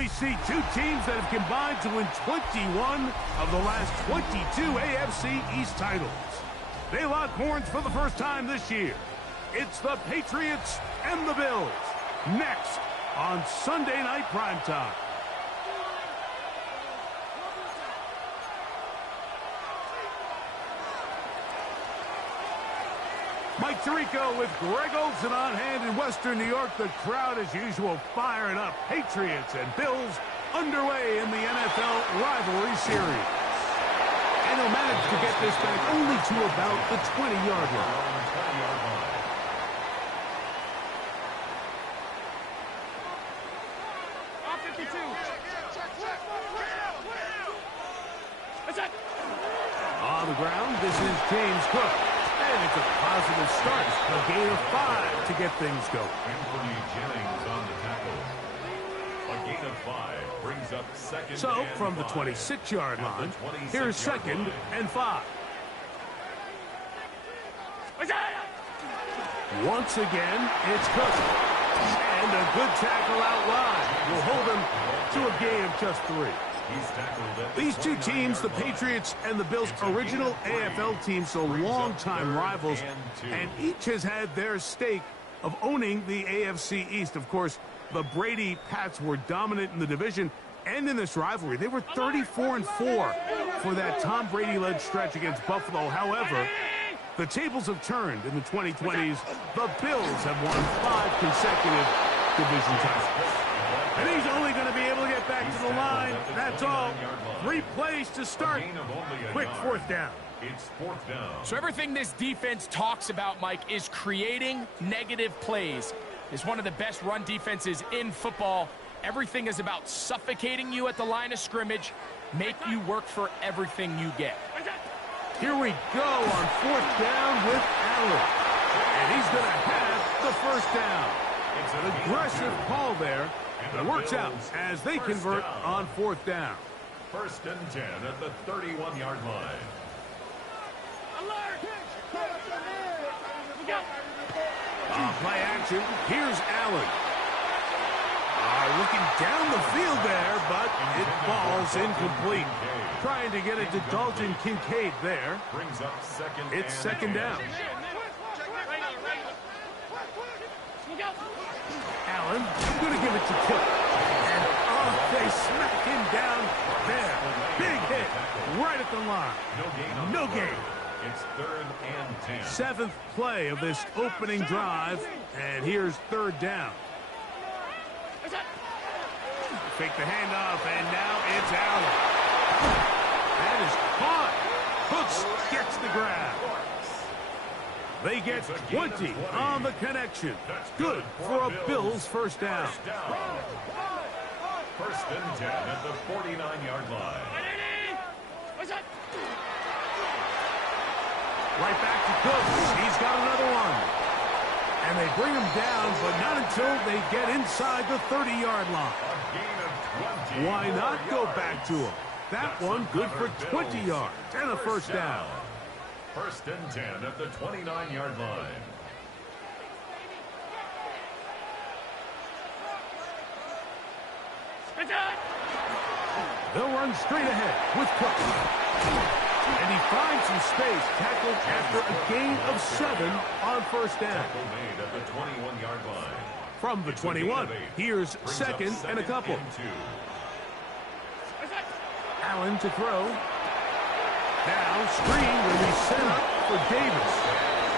We see two teams that have combined to win 21 of the last 22 AFC East titles. They lock horns for the first time this year. It's the Patriots and the Bills. Next on Sunday Night Primetime. Mike Tirico with Greg Olsen on hand in Western New York. The crowd, as usual, firing up. Patriots and Bills underway in the NFL rivalry series. And he'll manage to get this back only to about the 20-yard line. On the ground, this is James Cook. And it's a positive start. A gain of 5 to get things going. Anthony Jennings on the tackle. A gain of 5 brings up second. So, from the 26-yard line, here's second and 5. Once again, it's Cook. And a good tackle out wide will hold him to a gain of just 3. These two teams, the Patriots and the Bills, original AFL teams, so longtime rivals, and each has had their stake of owning the AFC East. Of course, the Brady Pats were dominant in the division and in this rivalry. They were 34-4 for that Tom Brady-led stretch against Buffalo. However, the tables have turned in the 2020s. The Bills have won 5 consecutive division titles. And he's only going to be able to get back to the line. That's all. 3 plays to start. Quick fourth down. It's fourth down. So everything this defense talks about, Mike, is creating negative plays. It's one of the best run defenses in football. Everything is about suffocating you at the line of scrimmage, make you work for everything you get. Here we go on fourth down with Allen. And he's going to have the first down. It's an aggressive call there. It works out as they convert on fourth down. First and 10 at the 31-yard line. On play action, here's Allen. Looking down the field there, but it falls incomplete. Trying to get it to Dalton Kincaid there. Brings up second. It's second down. Allen, going to give it to Cook. And they smack him down there. Big hit right at the line. No gain. It's third and 10. 7th play of this opening drive. And here's third down. Fake the handoff, and now it's Allen. That is caught. Hooks gets the grab. They get 20 on the connection. Good for a Bills first down. First and 10 at the 49-yard line. Right back to Cook. He's got another one. And they bring him down, but not until they get inside the 30-yard line. Why not go back to him? That one good for 20 yards and a first down. First and 10 at the 29-yard line. They'll run straight ahead with Cook. And he finds some space, tackled after a gain of 7 on first down. Tackle made at the 21-yard line. From the 21, here's second and a couple. Allen to throw. Now screen will be set up for Davis.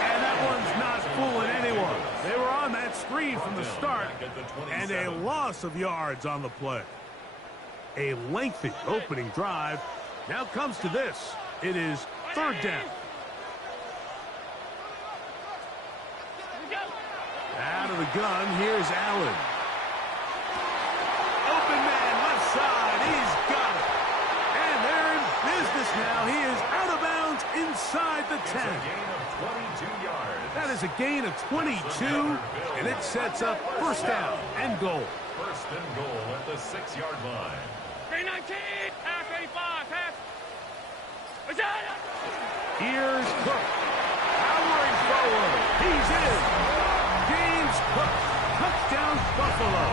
And that one's not fooling anyone. They were on that screen from the start. And a loss of yards on the play. A lengthy opening drive. Now comes to this. It is third down. Out of the gun, here's Allen. Open man, left side, he's got it. And they're in business now. He is out of bounds inside the 10. That is a gain of 22, and it sets up first down and goal. First and goal at the 6-yard line. 319, half 85, half. Here's Cook. Powering forward. He's in. James Cook. Touchdown Buffalo.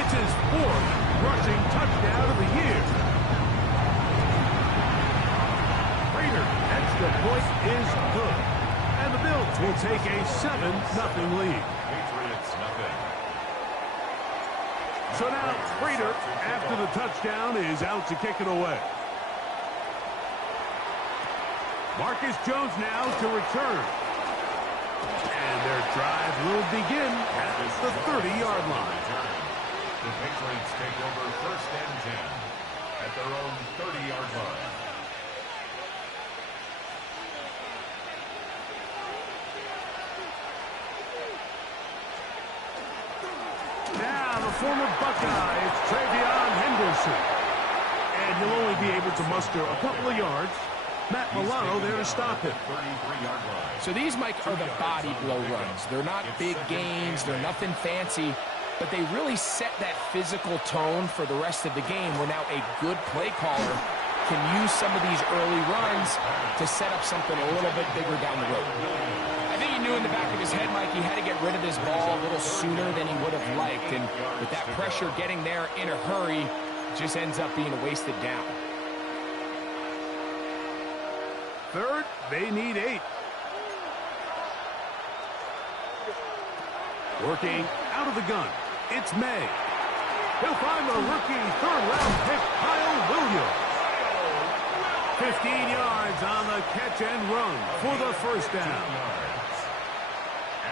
It's his fourth rushing touchdown of the year. Prater, extra point is good. And the Bills will take a 7-0 lead. Patriots nothing. So now Prater, after the touchdown, is out to kick it away. Marcus Jones now to return. And their drive will begin at the 30-yard line. The Patriots take over 1st and 10 at their own 30-yard line. Now the former Buckeye, it's Travion Henderson. And he'll only be able to muster a couple of yards. Matt Milano there to stop him. 33-yard line. So these, Mike, are the body blow runs. They're not big gains. They're nothing fancy. But they really set that physical tone for the rest of the game where now a good play caller can use some of these early runs to set up something a little bit bigger down the road. I think he knew in the back of his head, Mike, he had to get rid of this ball a little sooner than he would have liked. And with that pressure getting there in a hurry, it just ends up being a wasted down. Third, they need 8. Working out of the gun, it's May. He'll find the rookie third-round pick, Kyle Williams. 15 yards on the catch and run for the first down.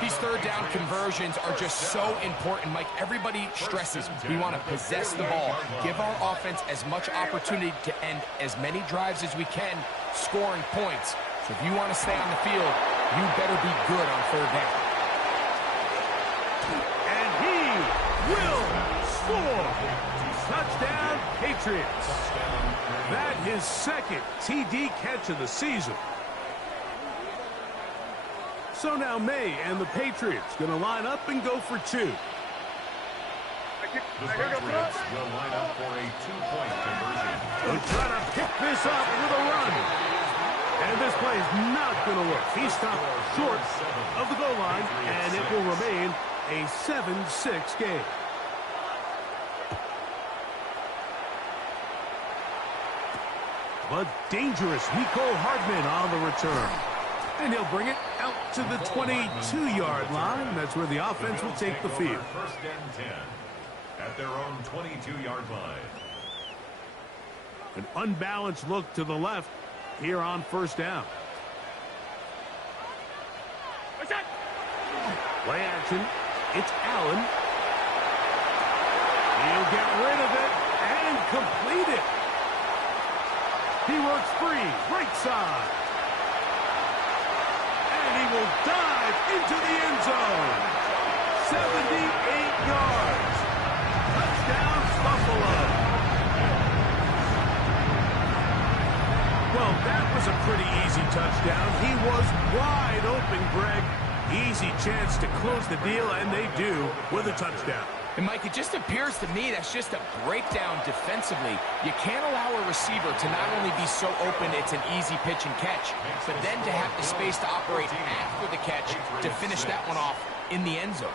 These third down conversions are just so important, Mike. Everybody stresses we want to possess the ball, give our offense as much opportunity to end as many drives as we can, scoring points. So if you want to stay on the field, you better be good on third down. And he will score. Touchdown, Patriots. That his second TD catch of the season. So now May and the Patriots going to line up and go for 2. The Patriots will line up for a 2-point conversion. They'll try to pick this up with a run. And this play is not going to work. He stopped short of the goal line, and it will remain a 7-6 game. But dangerous Mecole Hardman on the return. And he'll bring it out to the 22-yard line. That's where the offense will take the field. 1st and 10 at their own 22-yard line. An unbalanced look to the left here on first down. Play action. It's Allen. He'll get rid of it and complete it. He works free, right side. And he will dive into the end zone. 78 yards. Touchdown, Buffalo. Well, that was a pretty easy touchdown. He was wide open, Greg. Easy chance to close the deal, and they do with a touchdown. And, Mike, it just appears to me that's just a breakdown defensively. You can't allow a receiver to not only be so open it's an easy pitch and catch, but then to have the space to operate after the catch to finish that one off in the end zone.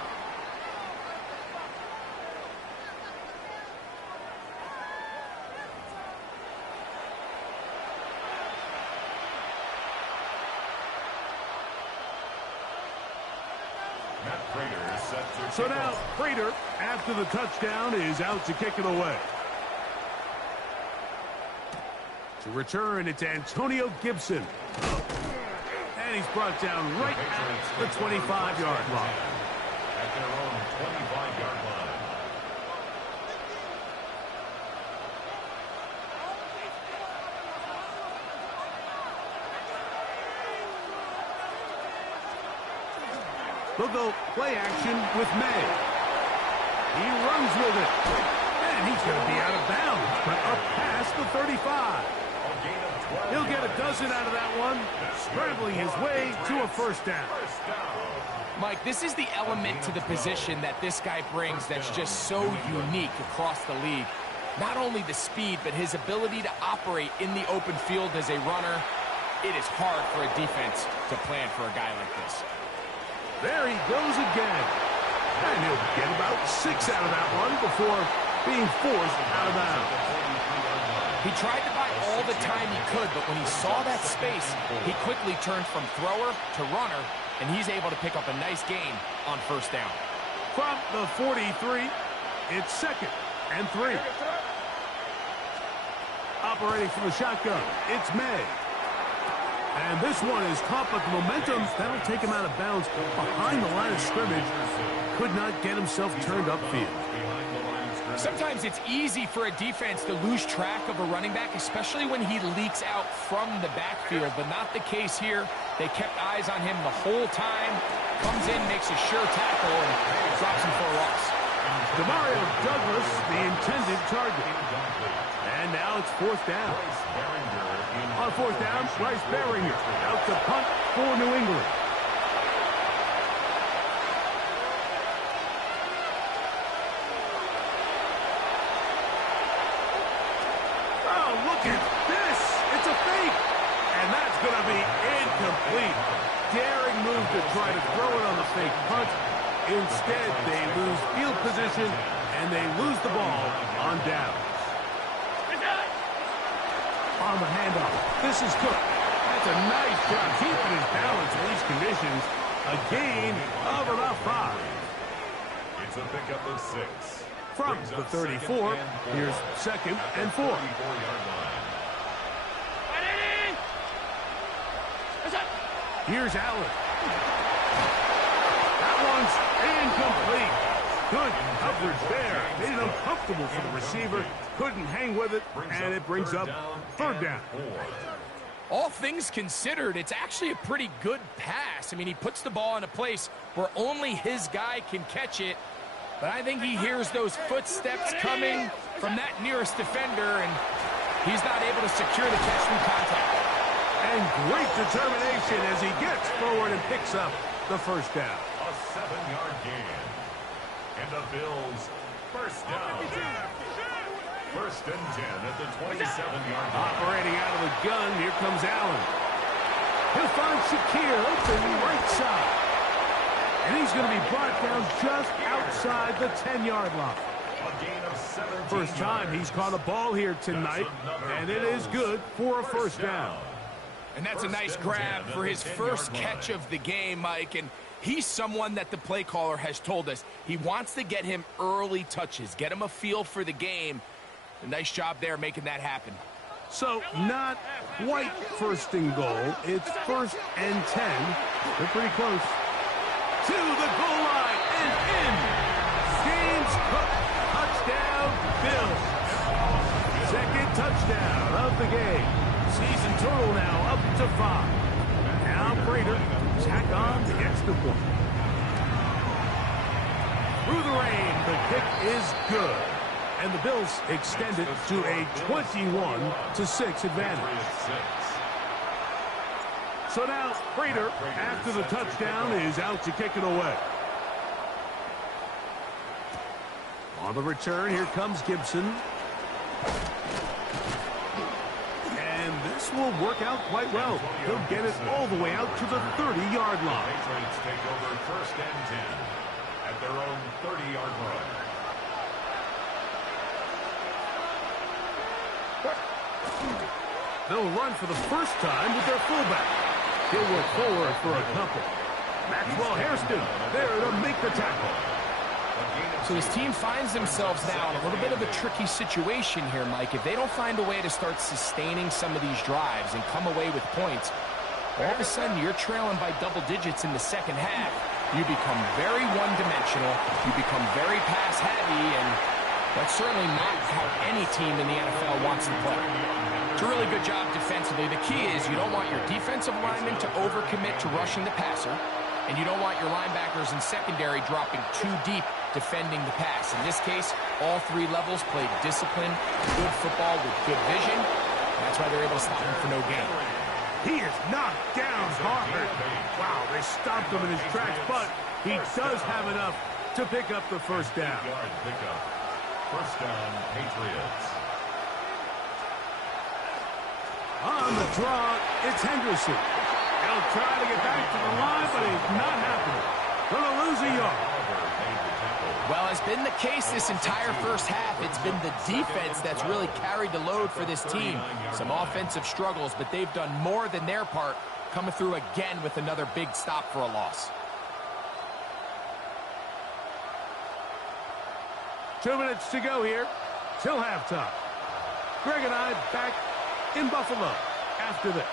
So now, Prater, after the touchdown, is out to kick it away. To return, it's Antonio Gibson. And he's brought down right at the 25-yard line. At their own 25-yard line. They'll go play action with May. He runs with it. And he's going to be out of bounds, but up past the 35. He'll get a dozen out of that one, scrambling his way to a first down. Mike, this is the element to the position that this guy brings that's just so unique across the league. Not only the speed, but his ability to operate in the open field as a runner. It is hard for a defense to plan for a guy like this. There he goes again. And he'll get about 6 out of that one before being forced out of bounds. He tried to buy all the time he could, but when he saw that space, he quickly turned from thrower to runner, and he's able to pick up a nice gain on first down. From the 43, it's 2nd and 3. Operating from the shotgun, it's May. And this one is caught, but the momentum, that'll take him out of bounds behind the line of scrimmage. Could not get himself turned upfield. Sometimes it's easy for a defense to lose track of a running back, especially when he leaks out from the backfield, but not the case here. They kept eyes on him the whole time. Comes in, makes a sure tackle, and drops him for a loss. Demario Douglas, the intended target. And now it's 4th down. On 4th down, Bryce Baringer out to punt for New England. Oh, look at this. It's a fake. And that's going to be incomplete. Daring move to try to throw it on the fake punt. Instead, they lose field position, and they lose the ball on down. On the handoff, this is Cook. That's a nice job keeping his balance in these conditions. A gain of about 5. It's a pickup of 6. From the 34, here's 2nd and 4. Here's Allen. That one's incomplete. Good coverage there. Made it uncomfortable for the receiver. Couldn't hang with it, and it brings up 3rd down. All things considered, it's actually a pretty good pass. I mean, he puts the ball in a place where only his guy can catch it. But I think he hears those footsteps coming from that nearest defender, and he's not able to secure the catch through contact. And great determination as he gets forward and picks up the 1st down. A 7-yard gain. And the Bills, 1st down. 1st and 10 at the 27-yard line. Operating out of the gun, here comes Allen. He'll find Shakir open right side. And he's going to be brought down just outside the 10-yard line. A gain of 17 First time he's caught a ball here tonight, and it is good for a 1st down. And that's a nice grab for his first catch of the game, Mike. And he's someone that the play caller has told us he wants to get him early touches, get him a feel for the game. A nice job there making that happen. So not quite 1st and goal. It's 1st and 10. They're pretty close. To the goal line and in. James Cook. Touchdown, Bills. 2nd touchdown of the game. Season total now up to 5. Now Prater tack on the extra point. Through the rain, the kick is good. And the Bills extend it to a 21-6 advantage. So now Prater, after the touchdown, is out to kick it away. On the return, here comes Gibson. And this will work out quite well. He'll get it all the way out to the 30-yard line. Patriots take over 1st and 10 at their own 30-yard line. They'll run for the first time with their fullback. He'll work forward for a couple. Maxwell Hairston there to make the tackle. So his team finds themselves now in a little bit of a tricky situation here, Mike. If they don't find a way to start sustaining some of these drives and come away with points, all of a sudden you're trailing by double digits in the 2nd half. You become very one-dimensional. You become very pass-heavy, and that's certainly not how any team in the NFL wants to play. It's a really good job defensively. The key is you don't want your defensive linemen to overcommit to rushing the passer, and you don't want your linebackers and secondary dropping too deep defending the pass. In this case, all 3 levels played disciplined, good football with good vision. That's why they're able to stop him for no gain. He is knocked down hard. Wow, they stopped him in his tracks, but he does have enough to pick up the 1st down. 1st down, Patriots. On the draw, it's Henderson. He'll try to get back to the line, but it's not happening. Gonna lose a yard. Well, it's been the case this entire first half. It's been the defense that's really carried the load for this team. Some offensive struggles, but they've done more than their part, coming through again with another big stop for a loss. 2 minutes to go here till halftime. Greg and I back in Buffalo after this.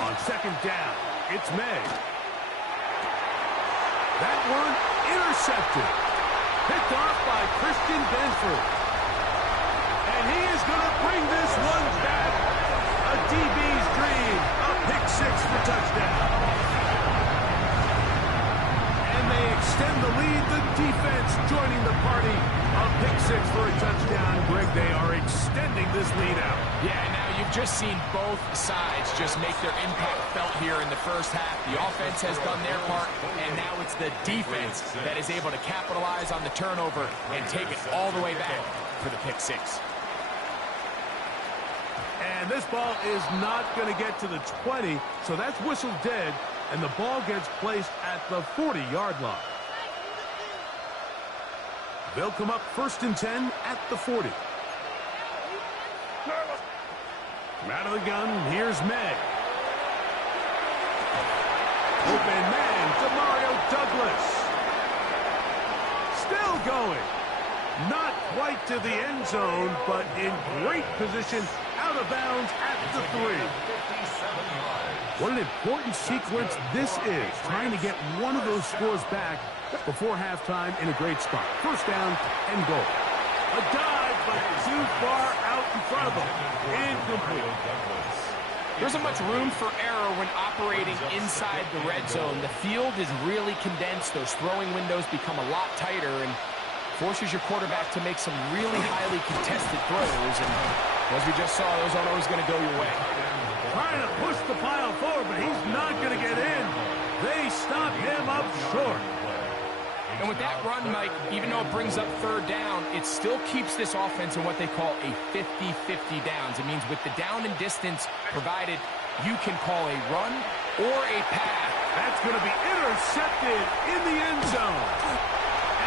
On second down, it's May. That one intercepted. Picked off by Christian Benford. And he is going to bring this one back. A DB's dream. A pick six for touchdown. And they extend the lead. The defense joining the party. A pick six for a touchdown. Greg, they are extending this lead out. Yeah, now you've just seen both sides just make their impact felt here in the first half. The offense has done their part, and now it's the defense that is able to capitalize on the turnover and take it all the way back for the pick six. And this ball is not going to get to the 20, so that's whistled dead, and the ball gets placed at the 40-yard line. They'll come up 1st and 10 at the 40. Out of the gun, here's May. Open man, Demario Douglas. Still going. Not quite to the end zone, but in great position out of bounds at the 3. What an important sequence this is, trying to get one of those scores back before halftime in a great spot. First down and goal. A dive, but too far out in front of him. Incomplete. There isn't much room for error when operating inside the red zone. The field is really condensed. Those throwing windows become a lot tighter and forces your quarterback to make some really highly contested throws. And as we just saw, those aren't always going to go your way. Trying to push the pile forward, but he's not going to get in. They stop him up short. And with that run, Mike, even though it brings up third down, it still keeps this offense in what they call a 50-50 downs. It means with the down and distance provided, you can call a run or a pass. That's going to be intercepted in the end zone.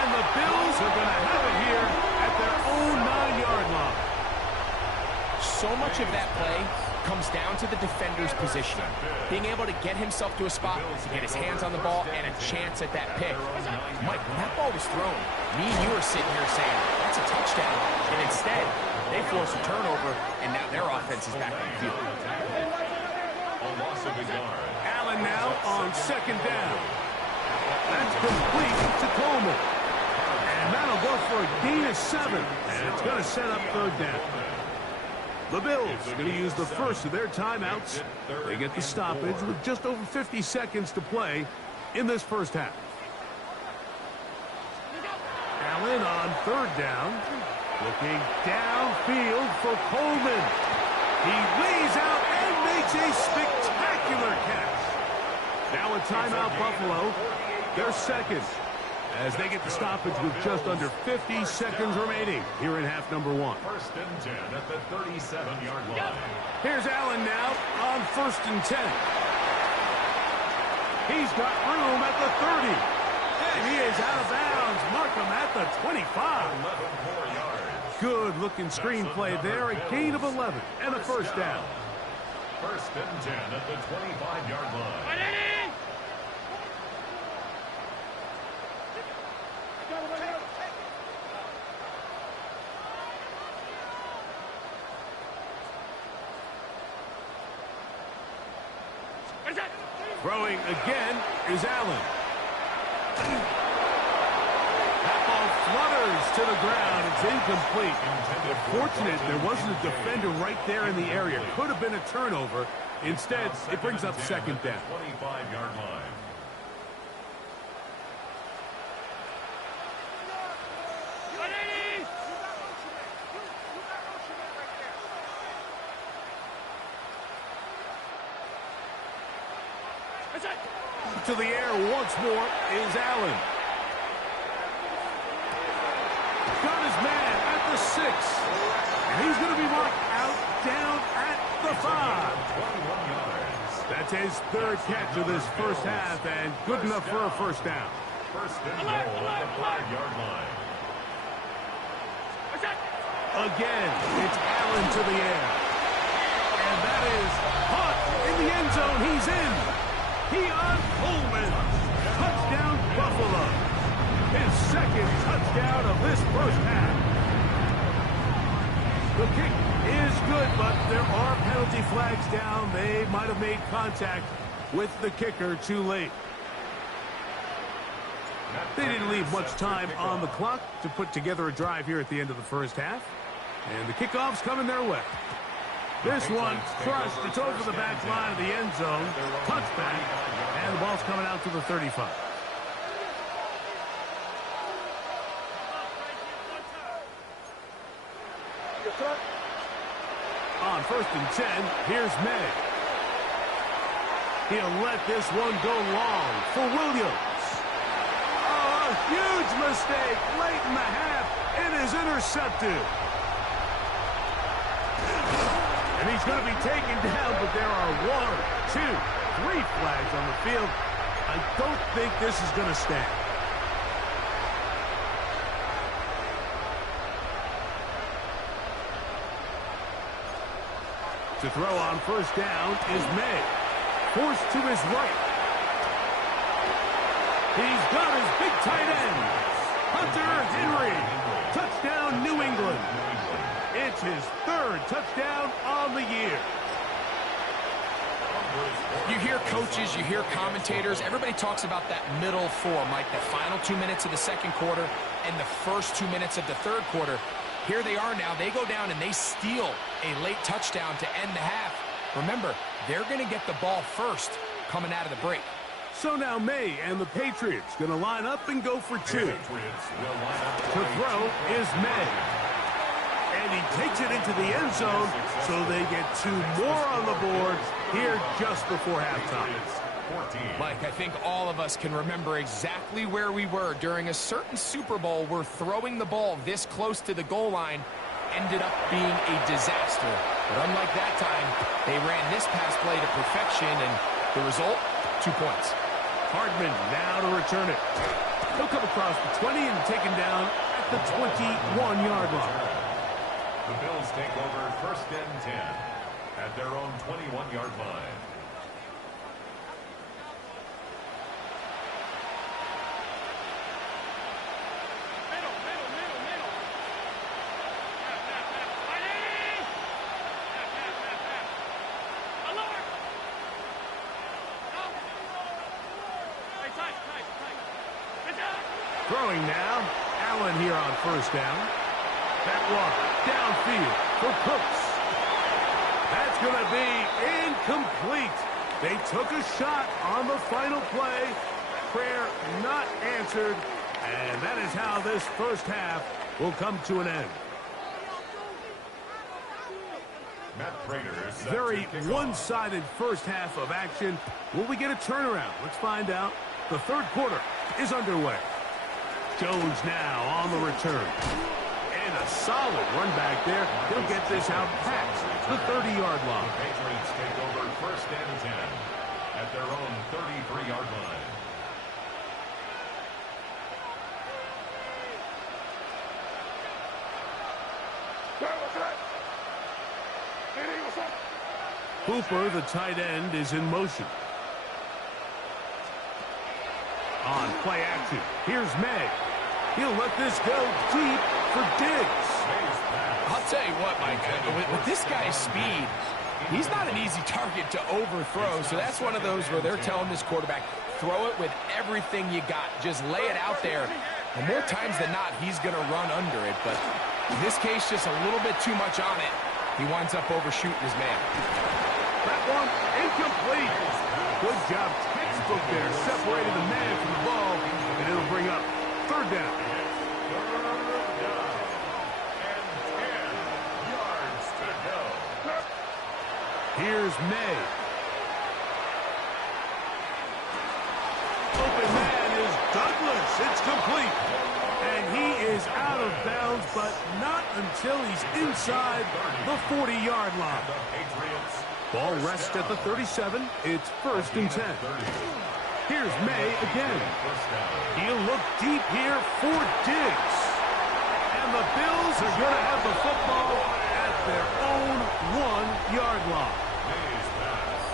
And the Bills are going to have it here at their own 9-yard line. So much of that play comes down to the defender's positioning. Being able to get himself to a spot to get his hands on the ball and a chance at that pick. Mike, when that ball was thrown, me and you were sitting here saying, that's a touchdown. And instead, they force a turnover, and now their offense is back on the field. A loss of a yard. Allen now on second down. That's complete to Coleman. And that'll go for a gain of 7. And it's going to set up third down. The Bills are going to use the first of their timeouts. They get the stoppage with just over 50 seconds to play in this first half. Allen on third down. Looking downfield for Coleman. He lays out and makes a spectacular catch. Now a timeout, Buffalo. Their second, as they get the stoppage with just under 50 seconds remaining here in half number 1. 1st and 10 at the 37-yard line. Here's Allen now on 1st and 10. He's got room at the 30. And he is out of bounds. Mark him at the 25. 11 more yards. Good looking screenplay there. A gain of 11 and a first down. 1st and 10 at the 25-yard line. Throwing again is Allen. That ball flutters to the ground. It's incomplete. Fortunate there wasn't a defender right there in the area. Could have been a turnover. Instead, it brings up second down. 25-yard line. To the air once more is Allen. got his man at the 6. And he's going to be marked out down at the 5. 21 yards. That's his third catch of this first half, and good enough for a first down. First and goal at the 5-yard line. Again, it's Allen to the air. And that is caught in the end zone. He's in. Keon Coleman. Touchdown, Buffalo. His second touchdown of this first half. The kick is good, but there are penalty flags down. They might have made contact with the kicker too late. They didn't leave much time on the clock to put together a drive here at the end of the first half. And the kickoff's coming their way. This one crushed. It's over the back line of the end zone. Touchback. And the ball's coming out to the 35. On 1st and 10, here's May. He'll let this one go long for Williams. Oh, a huge mistake late in the half. It is intercepted. And he's going to be taken down, but there are 1, 2, 3 flags on the field. I don't think this is going to stand. To throw on first down is May. Forced to his right. He's got his big tight end. Hunter Henry. Touchdown, New England. It's his third touchdown on the year. You hear coaches, you hear commentators, everybody talks about that middle 4, Mike, the final 2 minutes of the second quarter and the first 2 minutes of the third quarter. Here they are now. They go down and they steal a late touchdown to end the half. Remember, they're going to get the ball first coming out of the break. So now May and the Patriots going to line up and go for 2. To throw is May. And he takes it into the end zone, so they get 2 more on the board here just before halftime. Mike, I think all of us can remember exactly where we were during a certain Super Bowl where throwing the ball this close to the goal line ended up being a disaster. But unlike that time, they ran this pass play to perfection, and the result, 2 points. Hardman now to return it. He'll come across the 20 and taken down at the 21-yard line. The Bills take over 1st and 10 at their own 21-yard line. Throwing now, Allen here on first down. That one downfield for Cooks. That's going to be incomplete. They took a shot on the final play. Prayer not answered. And that is how this first half will come to an end. Matt Prater. Very one-sided first half of action. Will we get a turnaround? Let's find out. The third quarter is underway. Jones now on the return. And a solid run back there. He'll get this out past the 30-yard line. The Patriots take over 1st and 10 at their own 33-yard line. Hooper, the tight end, is in motion. On play action, here's May. He'll let this go deep for Diggs. I'll tell you what, Mike, with this guy's speed, he's not an easy target to overthrow, so that's one of those where they're telling this quarterback, throw it with everything you got. Just lay it out there. And more times than not, he's going to run under it, but in this case, just a little bit too much on it. He winds up overshooting his man. That one incomplete. Good job, textbook there, separating the man from the ball, and it'll bring up third down. Here's May. Open man is Douglas. It's complete. And he is out of bounds, but not until he's inside the 40-yard line. Ball rests at the 37. It's 1st and 10. Here's May again. He'll look deep here for Diggs. And the Bills are going to have the football at their own 1-yard line. May's pass.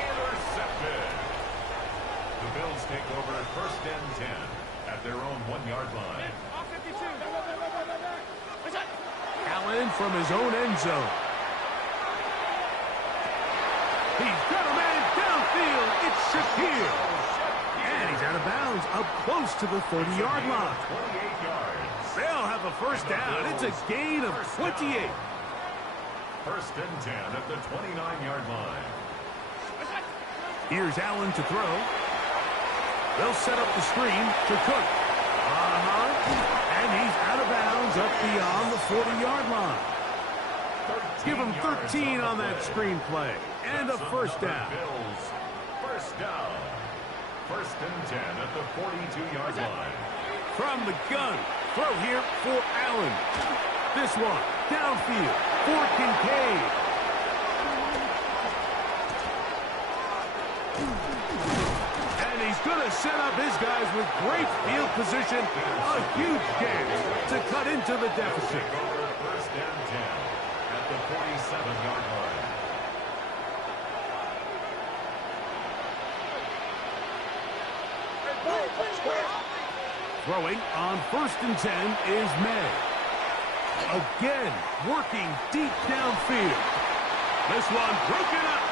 Intercepted. The Bills take over at 1st and 10 at their own 1-yard line. Allen from his own end zone. He's got a man downfield. It's Shakir. And he's out of bounds up close to the 30-yard line. 28 yards. They'll have a 1st down. It's a gain of 28. 1st and 10 at the 29-yard line. Here's Allen to throw. They'll set up the screen to Cook. And he's out of bounds up beyond the 40-yard line. Give him 13 on that screen play. And a 1st down. Bills. 1st down. 1st and 10 at the 42-yard line. From the gun. Throw here for Allen. This one downfield for Kincaid. And he's going to set up his guys with great field position. A huge chance to cut into the deficit. 1st and 10 at the 47-yard line. Throwing on 1st and 10 is May. Again, working deep downfield. This one broken up.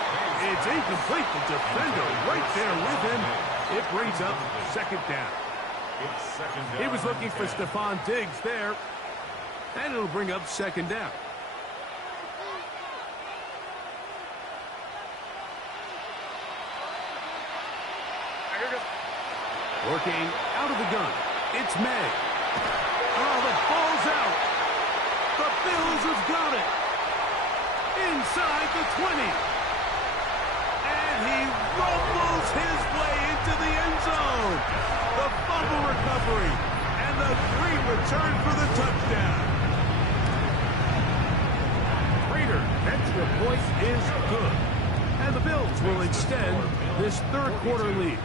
It's incomplete. The defender right there with him. It brings up 2nd down. It's 2nd down. He was looking for Stephon Diggs there. And it'll bring up 2nd down. Working out of the gun. It's May. Oh, the ball's out. The Bills have got it. Inside the 20. And he rumbles his way into the end zone. The fumble recovery. And the great return for the touchdown. Prater, extra point is good. And the Bills will extend this 3rd quarter lead.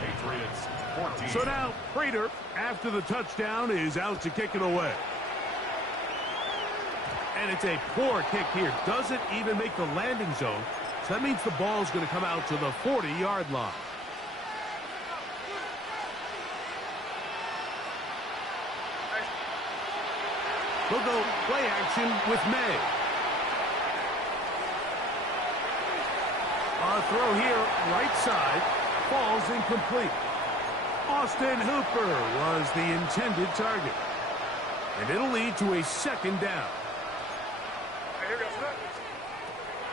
Patriots 14. So now, Prater, after the touchdown, is out to kick it away. And it's a poor kick here. Doesn't even make the landing zone. So that means the ball's going to come out to the 40-yard line. We'll go play action with May. A throw here, right side, falls incomplete. Austin Hooper was the intended target. And it'll lead to a 2nd down.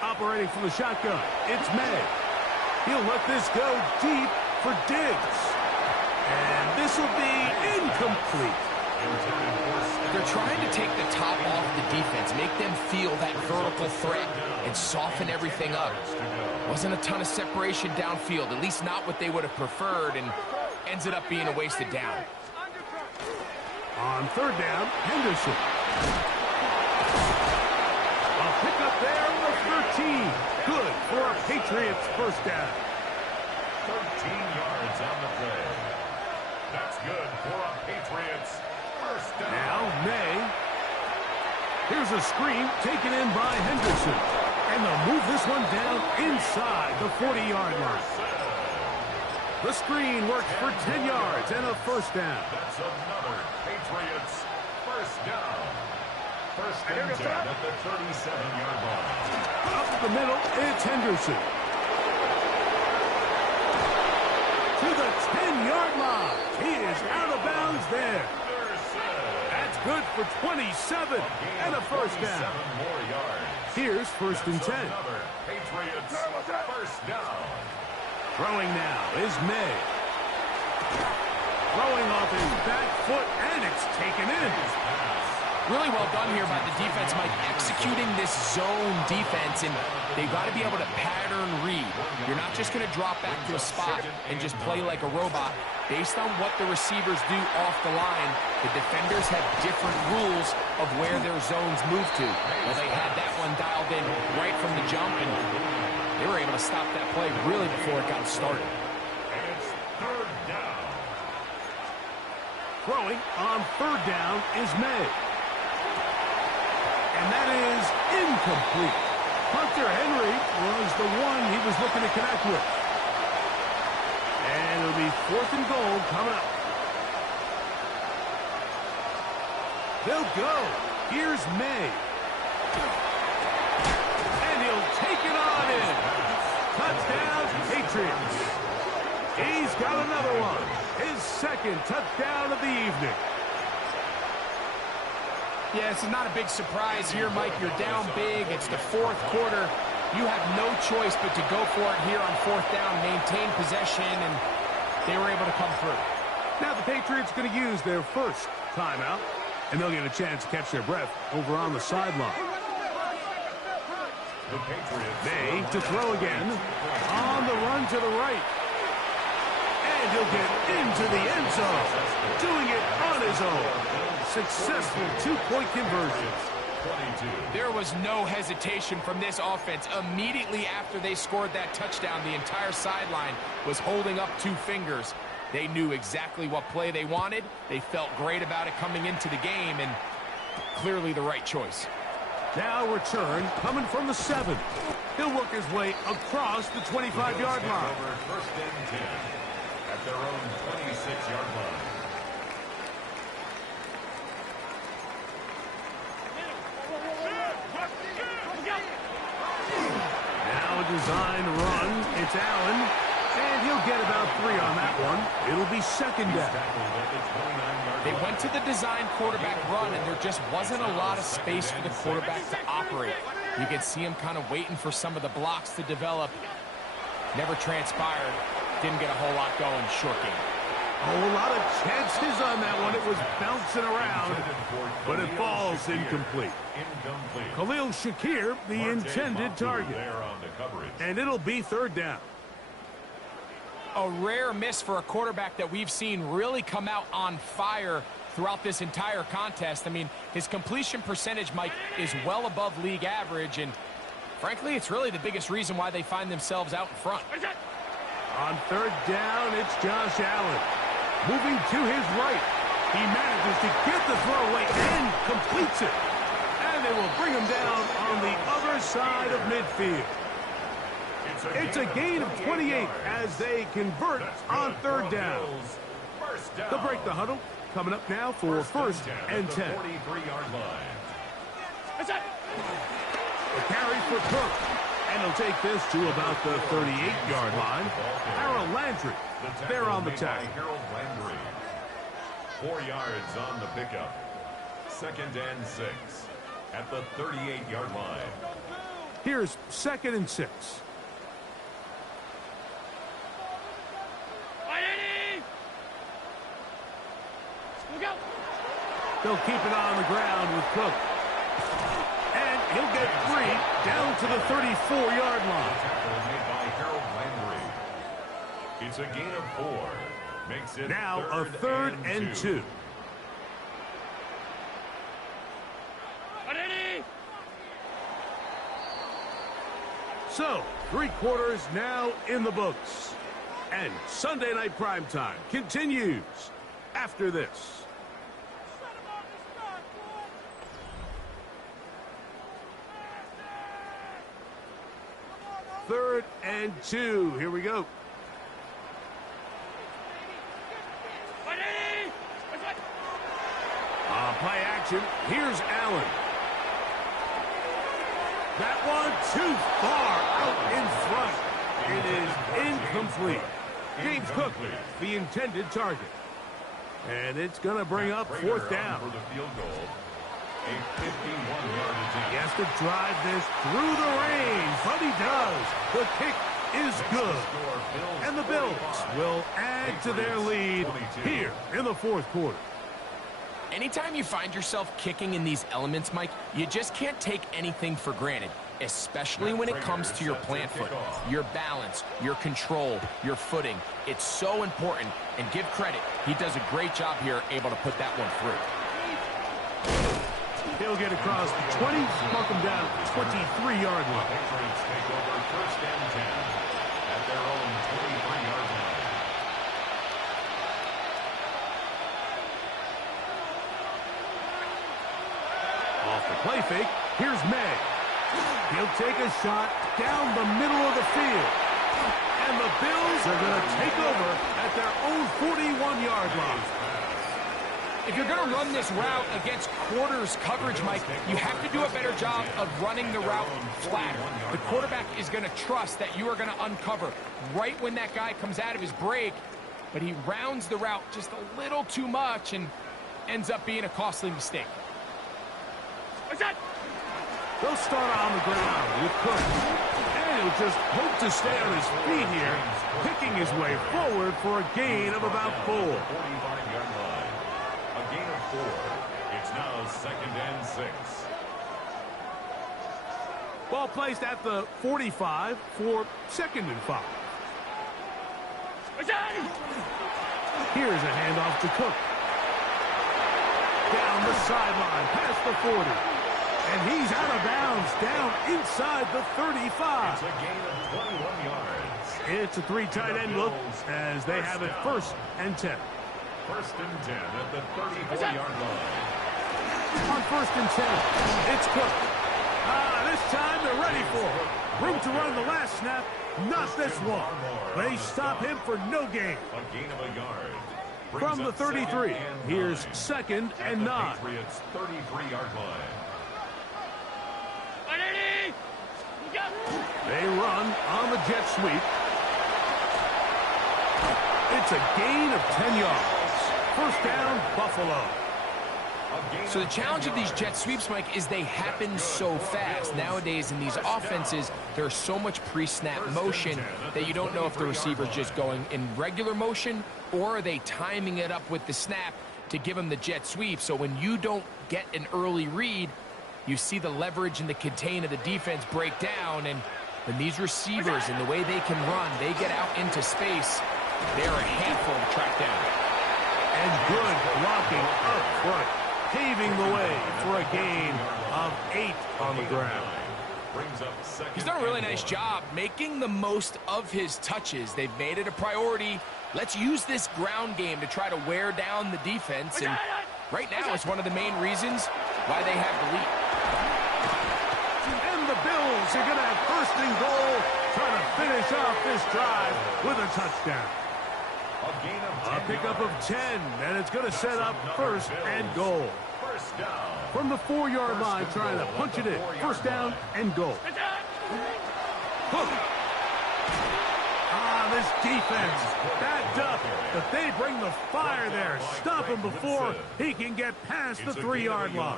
Operating from the shotgun, it's May. He'll let this go deep for Diggs. And this will be incomplete. They're trying to take the top off the defense, make them feel that vertical threat, and soften everything up. Wasn't a ton of separation downfield, at least not what they would have preferred, and ends up being a wasted down. On 3rd down, Henderson. A pickup there of 13. Good for a Patriots 1st down. 13 yards on the play. That's good for a Patriots 1st down. Now, May. Here's a screen taken in by Henderson. And they'll move this one down inside the 40-yard line. The screen works for 10 yards and a 1st down. That's another Patriots 1st down. 1st and 10 at the 37-yard line. Up the middle, it's Henderson. To the 10-yard line. He is out of bounds there. That's good for 27 and a 1st down. 7 more yards. Here's 1st and 10. Another Patriots 1st down. Throwing now is May. Throwing off his back foot, and it's taken in. Really well done here by the defense, Mike, executing this zone defense, and they've got to be able to pattern read. You're not just going to drop back to a spot and just play like a robot. Based on what the receivers do off the line, the defenders have different rules of where their zones move to. Well, they had that one dialed in right from the jump, and they were able to stop that play really before it got started. And it's third down. Throwing on third down is May. And that is incomplete. Hunter Henry was the one he was looking to connect with. And it'll be 4th and goal coming up. They'll go. Here's May. And he'll take it on in. Touchdown, Patriots. He's got another one. His second touchdown of the evening. Yeah, it's not a big surprise here, Mike. You're down big. It's the 4th quarter. You have no choice but to go for it here on 4th down, maintain possession, and they were able to come through. Now the Patriots going to use their first timeout, and they'll get a chance to catch their breath over on the sideline. The Patriots. May to throw again. On the run to the right. And he'll get into the end zone. Doing it on his own. Successful 2-point conversion. There was no hesitation from this offense. Immediately after they scored that touchdown, the entire sideline was holding up 2 fingers. They knew exactly what play they wanted. They felt great about it coming into the game, and clearly the right choice. Now return coming from the 7. He'll work his way across the 25-yard line. First and 10 at their own 26-yard line. Now a design run. It's Allen. And he'll get about 3 on that one. It'll be second down. They went to the design quarterback run, and there just wasn't a lot of space for the quarterback to operate. You could see him kind of waiting for some of the blocks to develop. Never transpired. Didn't get a whole lot going. Short game. A whole lot of chances on that one. It was bouncing around, but it falls incomplete. Khalil Shakir, the intended target. And it'll be third down. A rare miss for a quarterback that we've seen really come out on fire throughout this entire contest. I mean, his completion percentage, Mike, is well above league average, and frankly, it's really the biggest reason why they find themselves out in front. On third down, it's Josh Allen. Moving to his right. He manages to get the throw away and completes it. And they will bring him down on the other side of midfield. It's a gain of 28 as they convert on third down. They'll break the huddle. Coming up now for first and 10. A carry for Cook. And he'll take this to about the 38-yard line. Harold Landry there on the tackle. 4 yards on the pickup. Second and 6 at the 38-yard line. Here's second and 6. They'll keep it on the ground with Cook. And he'll get 3 down to the 34-yard line. Made by Harold Landry. It's a gain of 4. Makes it now a third and 2. So, 3 quarters now in the books. And Sunday Night Primetime continues after this. Third and 2. Here we go. Play action. Here's Allen. That one too far out in front. It is incomplete. James Cook, the intended target. And it's going to bring up fourth down. For the field goal. A 51-yard attempt. He has to drive this through the rain, but he does. The kick is good. And the Bills will add to their lead here in the fourth quarter. Anytime you find yourself kicking in these elements, Mike, you just can't take anything for granted, especially when it comes to your plant foot, your balance, your control, your footing. It's so important, and give credit. He does a great job here, able to put that one through. He'll get across the 20, mark him down at the 23-yard line. Patriots take over 1st and 10 at their own 23-yard line. Off the play fake, here's May. He'll take a shot down the middle of the field. And the Bills are going to take over at their own 41-yard line. If you're going to run this route against quarters coverage, Mike, you have to do a better job of running the route flatter. The quarterback is going to trust that you are going to uncover right when that guy comes out of his break, but he rounds the route just a little too much and ends up being a costly mistake. They'll start on the ground with Cook. And he'll just hope to stay on his feet here, picking his way forward for a gain of about 4. 45-yard line. A gain of 4. It's now 2nd and 6. Ball placed at the 45 for 2nd and 5. Here's a handoff to Cook. Down the sideline, past the 40. And he's out of bounds, down inside the 35. It's a gain of 21 yards. It's a 3 tight end look as they have it 1st and 10. 1st and 10 at the 34-yard line. On 1st and 10, it's Cook. This time they're ready for it. Room to run the last snap, not this one. They stop him for no gain. A gain of a yard. From the 33, here's 2nd and 9. Patriots 33-yard line. They run on the jet sweep. It's a gain of 10 yards. 1st down, Buffalo. So the challenge of these jet sweeps, Mike, is they happen so fast. Nowadays in these offenses, there's so much pre-snap motion that you don't know if the receiver's just going in regular motion or are they timing it up with the snap to give them the jet sweep. So when you don't get an early read, you see the leverage and the contain of the defense break down, and when these receivers and the way they can run, they get out into space, they're a handful to track down. And good blocking up front, paving the way for a gain of 8 on the ground. He's done a really nice job making the most of his touches. They've made it a priority. Let's use this ground game to try to wear down the defense, and right now it's one of the main reasons why they have the lead. And the Bills are going to have 1st and goal, trying to finish off this drive with a touchdown. A pickup of 10, and it's going to set up 1st and goal. From the 4-yard line, trying to punch it in. 1st down and goal. Hook. This defense backed up, but they bring the fire there. Stop him before he can get past the 3-yard line.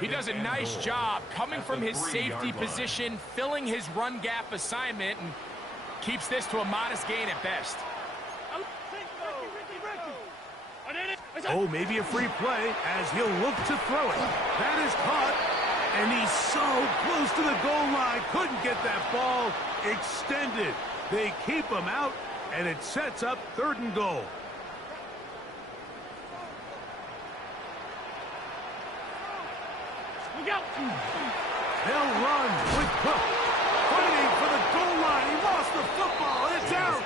He does a nice job coming from his safety position, filling his run gap assignment, and keeps this to a modest gain at best. Oh, maybe a free play as he'll look to throw it. That is caught, and he's so close to the goal line. Couldn't get that ball extended. They keep him out, and it sets up 3rd and goal. They'll run with Cook. Fighting for the goal line. He lost the football. It's out.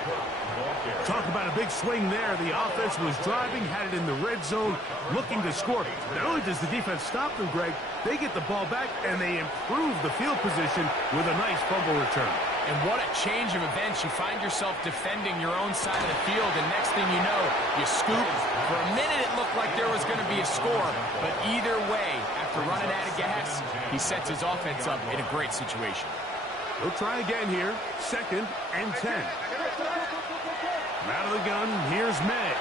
Talk about a big swing there. The offense was driving, had it in the red zone, looking to score. Not only does the defense stop them, Greg, they get the ball back, and they improve the field position with a nice fumble return. And what a change of events. You find yourself defending your own side of the field, and next thing you know, you scoop. For a minute, it looked like there was going to be a score, but either way, after running out of gas, he sets his offense up in a great situation. We'll try again here. 2nd and 10. Out of the gun, here's May.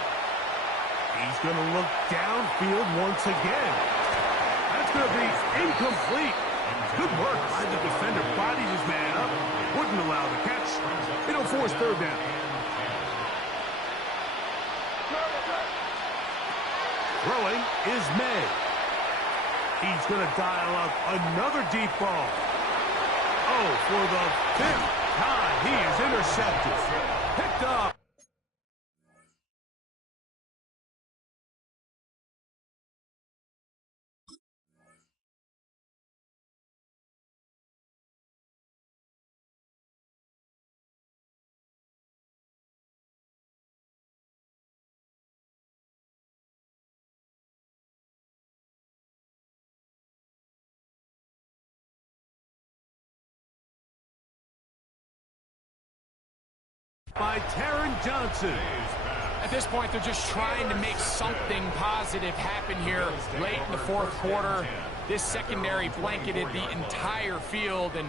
He's going to look downfield once again. That's going to be incomplete. Good work by the defender. Bodied his man up. Wouldn't allow the catch. It'll force 3rd down. Throwing is May. He's going to dial up another deep ball. Oh, for the 5th time, he is intercepted. Picked up. By Taron Johnson. At this point, they're just trying to make something positive happen here late in the fourth quarter. This secondary blanketed the entire field, and